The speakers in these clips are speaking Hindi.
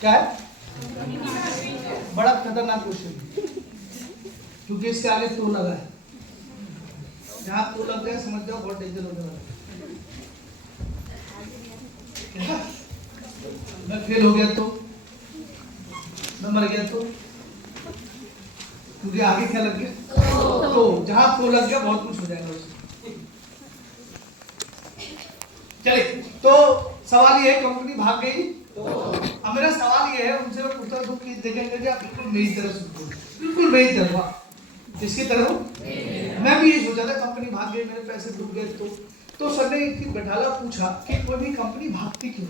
क्या है? बड़ा खतरनाक क्वेश्चन, क्योंकि इसके आगे तो लगा है। जहां तो लग गया समझ जाओ बहुत डेंजर होने वाला है। मैं फेल हो गया तो, मैं मर गया तो, क्योंकि आगे क्या लग गया तो, जहां तो लग गया बहुत कुछ हो जाएगा उसमें। चलिए, तो सवाल ये है, कंपनी भाग गई तो अब मेरा सवाल ये है उनसे, मैं पूछता हूँ कि देखेंगे कि आप बिल्कुल मेरी तरह सुनते हो, बिल्कुल मेरी तरह। किसकी तरह हो? मैं भी ये सोचा था कंपनी भाग गई, मेरे पैसे डूब गए तो सर ने एक बैठाला पूछा कि कोई भी कंपनी भागती क्यों?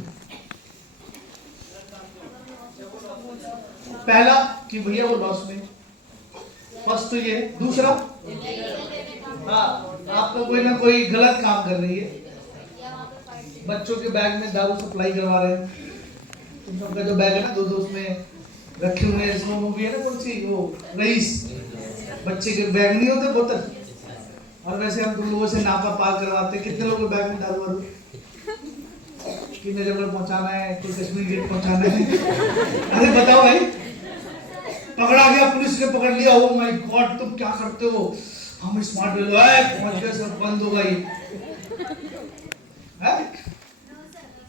पहला कि भैया वो लॉस में, फर्स्ट तो ये। दूसरा, हाँ आपका कोई ना कोई गलत काम कर रही है, बच्चों के बैग में दारू सप्लाई करवा रहे हैं। तुम सबका जो बैग है ना, दो उसमें रखे हुए हैं, इसमें मूवी है ना कौन सी, वो रईस, बच्चे के बैग नहीं होते बोतल, और वैसे हम तुम लोगों से नापा पार करवाते, कितने लोगों के बैग में दारू वारू, कि नजरगढ़ पहुंचाना है, कोई कश्मीर गेट पहुंचाना है। अरे बताओ भाई, पकड़ा गया, पुलिस ने पकड़ लिया, ओ माय गॉड तुम क्या करते हो, हम स्मार्ट वेलो है, पहुंच गए, सब बंद हो गई है?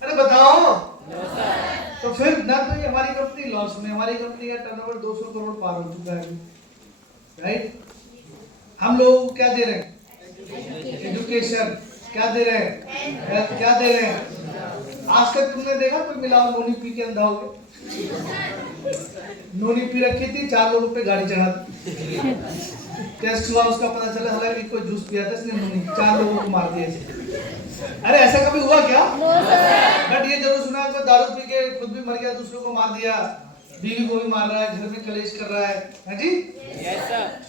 अरे बताओ। तो फिर ना तो ये हमारी कंपनी लॉस में, हमारी कंपनी का टर्नओवर 200 करोड़ पार हो चुका है, राइट? हम लोग क्या दे रहे हैं? एजुकेशन। क्या दे रहे हैं? हेल्थ। क्या दे रहे हैं? आज तक तुमने देखा कोई मिलाओ नोनी पी के अंधा हो गया? नोनी पी रखी थी, 4 लोगों पे गाड़ी चढ़ा दी, टेस्ट हुआ, उसका पता चला हालांकि कोई जूस पिया था इसने, नोनी 4 लोगों को मार दिया। अरे ऐसा कभी हुआ क्या? बट ये जरूर सुना है, कोई दारू पी के खुद भी मर गया, दूसरों को मार दिया, बीवी को भी मार रहा है, घर में कलेश कर रहा है जी?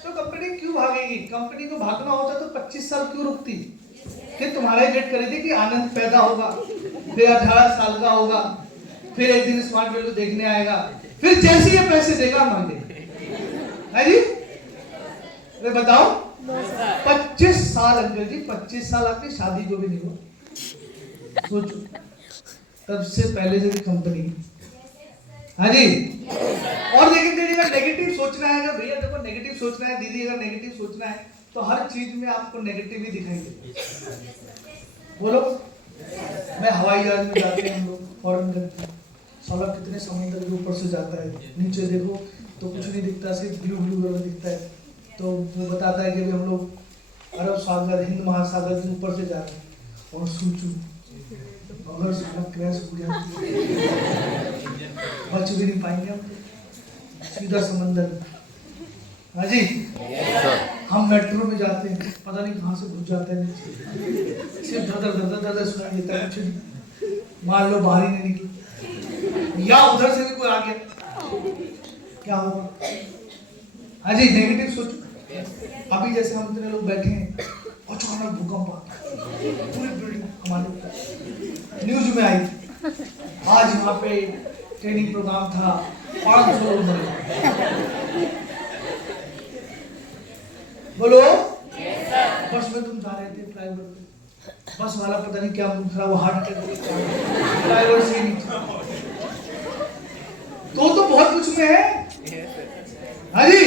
तो कंपनी क्यों भागेगी? कंपनी को भागना होता तो 25 साल क्यों रुकती? कि तुम्हारा ही वेट करी थी कि आनंद पैदा होगा, फिर 18 साल का होगा, फिर एक दिन स्मार्ट वैल्यू देखने आएगा, फिर जैसे ये पैसे देगा मांगे, है जी? अरे बताओ, 25 साल अंकल जी, 25 साल आपकी शादी को भी नहीं हुआ, सोचो, तब से पहले से भी कंपनी, हाँ जी? और लेकिन दीदी अगर नेगेटिव सोचना है, अगर भैया देखो नेगेटिव सोचना है, दीदी अगर नेगेटिव सोचना है तो हर चीज में आपको नेगेटिव ही दिखाई दे। बोलो, मैं हवाई जहाज में जाते हैं हम लोग फॉरेन करते हैं, साला कितने समुद्र के ऊपर से जाता है, नीचे देखो तो कुछ नहीं दिखता, सिर्फ ब्लू ब्लू कलर दिखता है, तो वो बताता है कि भी हम लोग अरब सागर, हिंद महासागर के ऊपर से जा रहे हैं, और सोचो अगर साला क्रैश हो गया बच भी नहीं पाएंगे हम, सीधा समंदर। हाँ जी? हम मेट्रो में जाते हैं, पता नहीं कहाँ से घुस जाते हैं, सिर्फ धर धर धर सुनाई देता है, कुछ मान लो बाहर ही नहीं निकली, या उधर से भी कोई आ गया, क्या होगा? हाँ जी, नेगेटिव सोचो। अभी जैसे हम इतने लोग बैठे हैं, अचानक भूकंप आता, पूरी बिल्डिंग हमारे ऊपर, न्यूज में आई, आज यहाँ पे ट्रेनिंग प्रोग्राम था, 500 लोग मरे। बोलो, बस में तुम जा रहे थे, ड्राइवर पे, बस वाला पता नहीं क्या मुंह खराब, हार्ट अटैक, ड्राइवर से नहीं था, तो बहुत कुछ में है। हाँ जी?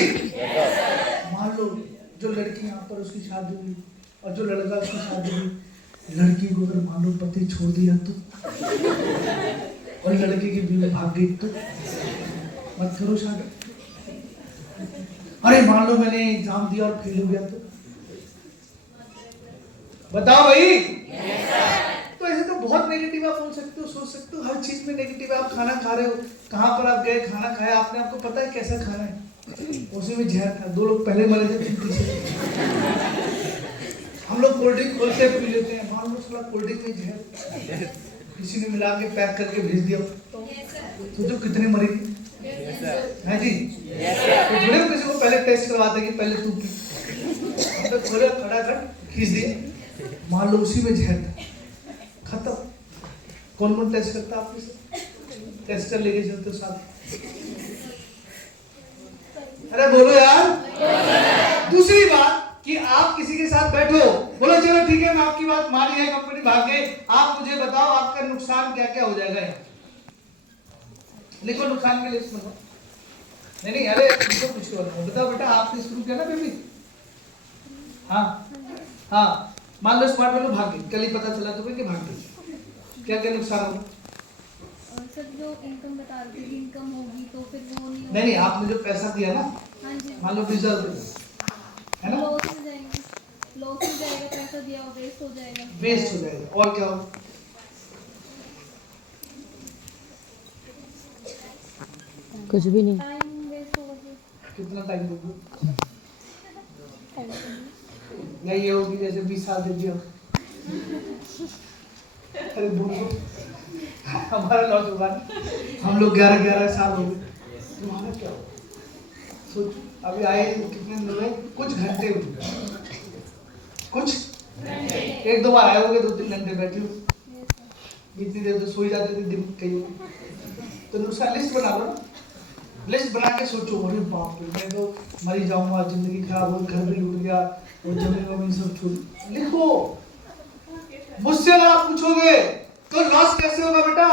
मान लो जो लड़की यहाँ पर उसकी शादी हुई और जो लड़का उसकी शादी हुई, लड़की को अगर मान लो पति छोड़ दिया तो, और लड़के की बीवी भाग गई तो, मत करो शादी। अरे मान लो मैंने एग्जाम दिया और फेल हो गया तो, बताओ भाई। तो ऐसे तो बहुत नेगेटिव आप बोल सकते हो, सोच सकते हो, हर चीज में नेगेटिव है। आप खाना खा रहे हो, कहाँ पर आप गए, खाना खाया आपने, आपको पता है कैसा खाना है, उसी में जहर था, 2 लोग पहले मरे थे, तीसरे। हम लोग कोल्ड ड्रिंक खोलते पी लेते हैं, मान लो थोड़ा कोल्ड ड्रिंक में जहर किसी ने मिला के पैक करके भेज दिया, तो जो कितने मरेंगे, है जी? तो थोड़े किसी को पहले टेस्ट करवाते कि पहले तू पी, तो खोला, खड़ा कर खींच दिया, मान लो उसी में जहर था, खत्म। कौन कौन टेस्ट करता है? आपके टेस्टर लेके चलते हो साथ? अरे बोलो यार। दूसरी बात कि आप किसी के साथ बैठो, बोलो चलो ठीक है मैं आपकी बात मान लिया, कंपनी भाग गई, आप मुझे बताओ आपका नुकसान क्या क्या हो जाएगा। लिखो नुकसान की लिस्ट में। नहीं अरे इसको कुछ बताओ बेटा, आपने शुरू किया ना बेबी? हाँ हाँ, मान लो स्मार्ट वालों भाग गई, कल ही पता चला तुम्हें कि भाग गई, क्या क्या नुकसान होगा? सर जो इनकम बता रहे थे, इनकम होगी तो फिर वो नहीं आपने जो पैसा दिया ना, हाँ जी, मान लो 20,000 रुपये है ना, लॉस हो जाएगा, लॉस हो जाएगा, पैसा दिया और वेस्ट हो जाएगा। वेस्ट हो जाएगा, और क्या होगा? कुछ भी नहीं। टाइम वेस्ट होगा। कितना टाइम दोगे? नहीं ये होगी जैसे 20 साल दे दिया। अरे बोलो हमारा लॉस होगा, हम लोग 11 साल हो गए, तुम्हारा क्या होगा? सोच, अभी आए कितने दिन हुए? कुछ घंटे हुए, कुछ एक दो बार आए होंगे, 2-3 घंटे बैठे हो, इतनी देर तो सो ही जाते थे दिन कई। तो नुकसान लिस्ट बना लो ना, लिस्ट बना के सोचो, अरे बाप रे मैं तो मर ही जाऊंगा, जिंदगी खराब हो, घर भी लूट गया, वो जमीन वमीन सब छूट। लिखो, मुझसे अगर आप पूछोगे तो लॉस कैसे होगा बेटा?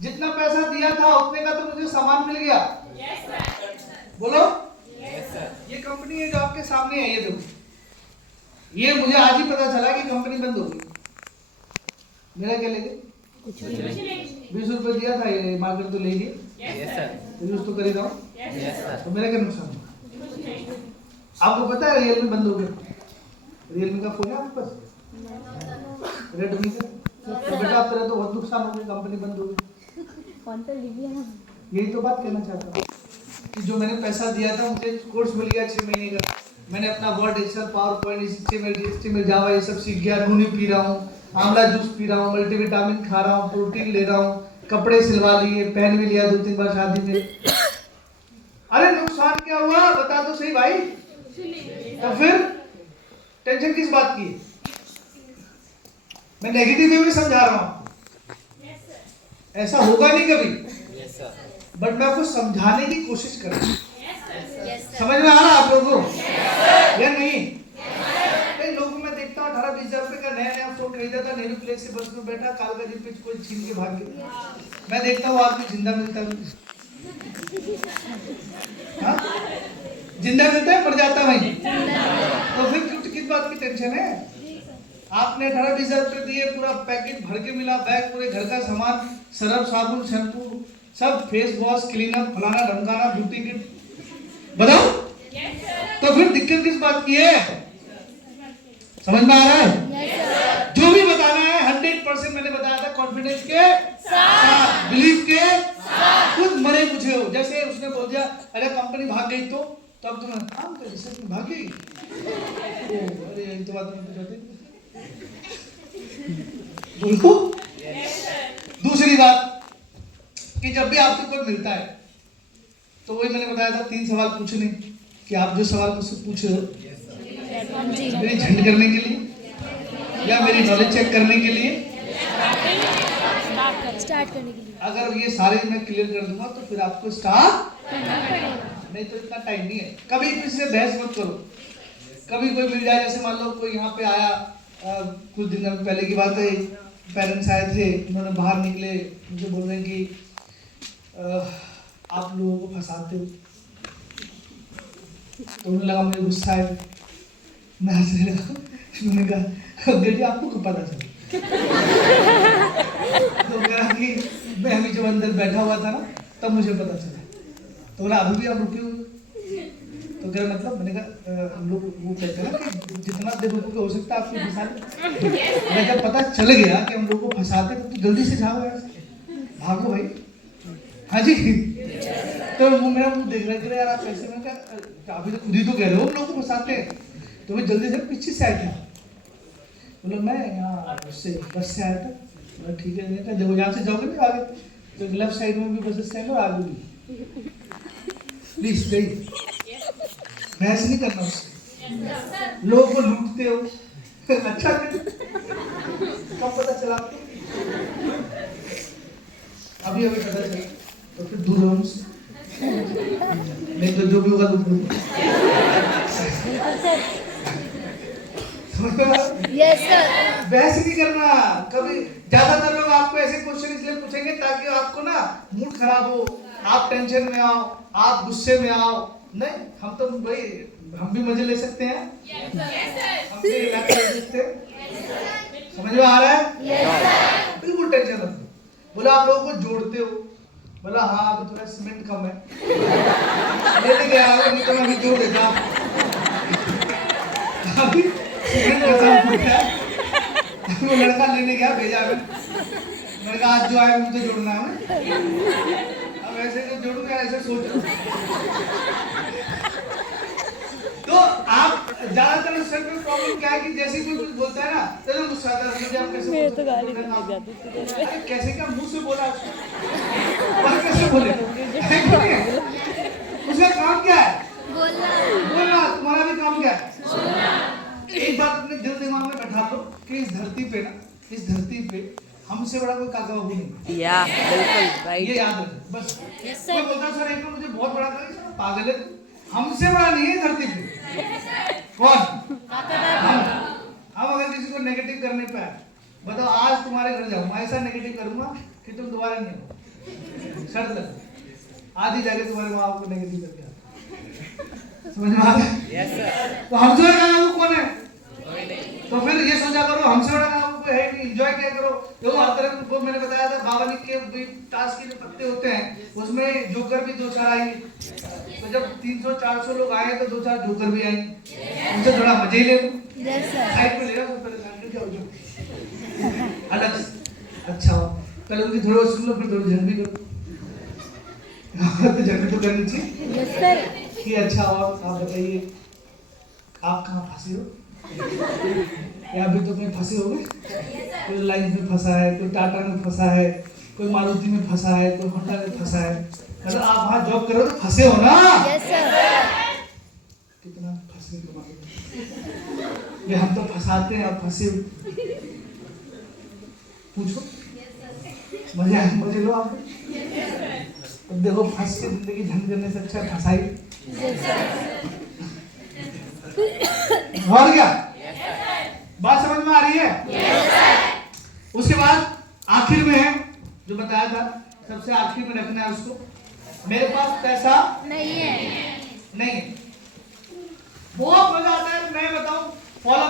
जितना पैसा दिया था उतने का तो मुझे सामान मिल गया। yes, sir. बोलो yes, sir. ये कंपनी है जो आपके सामने है, ये देखो, ये मुझे आज ही पता चला कि कंपनी बंद हो गई। मेरा क्या लेके? 20 रुपए दिया था, ये मार्केट तो ले गई, यूज तो करेगा, तो मेरा क्या नुकसान? आपको पता है रियलमी बंद हो गया? रियलमी का फोन है आपके पास? रेडमी का? तो बेटा आप तेरा तो बहुत नुकसान हो गया, कंपनी बंद हो गई। यही तो बात कहना चाहता हूँ कि जो मैंने पैसा दिया था, मुझे कोर्स मिल गया 6 महीने का, मैंने अपना Word, Excel, PowerPoint, HTML, Java ये सब सीख गया, नूनी पी रहा हूँ, आंवला जूस पी रहा हूँ, मल्टीविटामिन खा रहा हूँ, प्रोटीन ले रहा हूँ, कपड़े सिलवा लिए, पहन भी लिया 2-3 बार शादी में। अरे नुकसान क्या हुआ बता दो सही भाई? तो फिर टेंशन किस बात की? मैं नेगेटिव वे में समझा रहा हूँ, ऐसा होगा नहीं कभी, बट मैं आपको समझाने की कोशिश कर रहा हूँ। समझ में आ रहा है आप लोगों को या नहीं? कई लोगों में देखता हूँ 18-20 हजार रुपए का नया फोन खरीदा था, नेहरू प्लेस से बस में बैठा, कालका दिन पे कोई छीन के भाग गया। मैं देखता हूँ आदमी जिंदा मिलता है, हाँ? जिंदा मिलता है, मर जाता वहीं। तो फिर किस बात की टेंशन है? आपने 18-20 हजार रुपए दिए, पूरा पैकेट भर के मिला, बैग, पूरे घर का सामान, सरफ, साबुन, शैम्पू, सब, फेस वॉश, क्लीनअप, फलाना ढमकाना, ब्यूटी किट, बताओ तो फिर दिक्कत किस बात की है? समझ में आ रहा है? जो भी बताना है 100% मैंने बताया था, कॉन्फिडेंस के साथ, बिलीफ के साथ, खुद मरे पूछे हो। जैसे उसने बोल दिया अरे कंपनी भाग गई तो अब तुम काम कर, रिसर्च में भाग गई, अरे यही तो बात मैं पूछ रही थी। बोलो दूसरी बात कि जब भी आपसे कोई मिलता है तो वही मैंने बताया था 3 सवाल पूछने, कि आप जो सवाल मुझसे पूछ रहे हो मेरी झंड करने के लिए या मेरी नॉलेज चेक करने के लिए, स्टार्ट करने के लिए। अगर ये सारे मैं क्लियर कर दूंगा तो फिर आपको स्टार्ट करना पड़ेगा। नहीं तो इतना टाइम नहीं है। कभी किसी से बहस मत करो, कभी कोई मिल जाए, जैसे मान लो कोई यहाँ पे आया, कुछ दिन पहले की बात है, पेरेंट्स आए थे, उन्होंने बाहर निकले, मुझे बोल रहे हैं कि आप लोगों को फंसाते हो, तो उन्हें लगा मुझे गुस्सा है, मैं हंसने लगा, उन्होंने कहा अंकल जी आपको क्यों पता चला? तो कहा कि मैं अभी जब अंदर बैठा हुआ था ना तब मुझे पता चला। तो बोला अभी भी आप रुके हुए? तो क्या मतलब? मैंने कहा हम लोग वो कहते हैं ना कि जितना देर रुकोगे हो सकता है आपको फंसा ले। जब पता चल गया कि हम लोग को फंसाते तो जल्दी से जाओ यार, भागो भाई। हाँ जी, तो वो मेरा मुंह देख रहे थे यार आप ऐसे, में क्या अभी तो खुद ही तो कह रहे हो हम लोग को फंसाते हैं, तो मैं जल्दी से पीछे से आया था, बोला मैं यहाँ उससे बस से आया था, बोला ठीक है, देखो यहाँ से जाओगे ना आगे तो लेफ्ट साइड में भी बस स्टैंड और आगे भी, प्लीज गई, बहस नहीं करना उससे, लोगों को लूटते हो। अच्छा कब पता चला आपको? अभी पता चला तो फिर दूर रहो मुझसे, नहीं तो जो भी होगा लूट लूंगा। Yes sir. बहस नहीं करना कभी। ज्यादातर लोग आपको ऐसे क्वेश्चन इसलिए पूछेंगे ताकि आपको ना मूड खराब हो, आप टेंशन में आओ, आप गुस्से में आओ। नहीं, हम तो भाई हम भी मजे ले सकते हैं, हम भी रिलैक्स कर सकते हैं। समझ में आ रहा है? बिल्कुल टेंशन मत लो। बोला आप लोगों को जोड़ते हो, बोला हाँ अभी थोड़ा सीमेंट कम है, लेने गया नहीं तो मैं भी जोड़ देता। अभी सीमेंट खत्म हो गया, वो लड़का लेने गया, भेजा मैंने कहा आज जो आया मुझे जोड़ना है। अब ऐसे तो जोड़ूंगा, ऐसे सोच रहा हूं। तो आप ज्यादातर सर में प्रॉब्लम क्या है कि जैसे कोई कुछ बोलता है ना तो गुस्सा आता है, मुझे आप कैसे मेरे तो गाली निकल जाती थी। अरे कैसे क्या मुंह से बोला उसको, और कैसे बोले है कि नहीं है? उसका काम क्या है? बोलना। तुम्हारा भी काम क्या है? एक बात अपने दिल दिमाग में बैठा लो कि इस धरती पे ना, इस धरती पे हमसे बड़ा कोई काका बाबू नहीं। या बिल्कुल राइट। ये याद रखो बस। कोई बोलता सर एक मुझे बहुत बड़ा काका, पागल है तू, हमसे बड़ा नहीं है धरती पे। कौन? हम अगर किसी को नेगेटिव करने पे आए, बताओ आज तुम्हारे घर जाऊंगा, ऐसा नेगेटिव करूंगा कि तुम दोबारा नहीं हो, शर्त लग। आज ही जाके तुम्हारे माँ बाप को नेगेटिव करके आओ। समझ में आ गया? तो हमसे बड़ा काका बाबू कौन है? तो फिर ये सोचा करो हमसे बड़ा काका बाबू है नहीं, एंजॉय क्या करो। देखो हर तरह वो मैंने बताया था बावली के टास्क के जो पत्ते होते हैं उसमें जोकर भी 2-4 आई। तो जब 300-400 लोग आए तो 2-4 जोकर भी आई, उनसे थोड़ा मजे ही ले लो। साइड पे ले लो, अलग अच्छा हो, पहले उनकी थोड़ी सुन लो, फिर थोड़ी झंड भी करो। तो झंड तो करनी चाहिए। Yes sir. कि अच्छा हो, आप बताइए आप कहाँ फंसे हो, या अभी तो कहीं फंसे हो गए? कोई रिलायंस में फंसा है, कोई टाटा में फंसा है, कोई मारुति में फंसा है, कोई होंडा में फंसा है। मतलब आप वहाँ जॉब करो तो फंसे हो ना? Yes sir. कितना फंसे तुम्हारे, ये हम तो फंसाते हैं, आप फंसे हो। पूछो, मजे लो आप। अब देखो फंस के जिंदगी झंड करने से अच्छा फंसाई। और क्या बात समझ में आ रही है? उसके बाद आखिर में है जो बताया था, सबसे आखिर में रखना है उसको, मेरे पास पैसा नहीं है। नहीं है। बहुत मजा आता है, मैं बताऊं फॉलो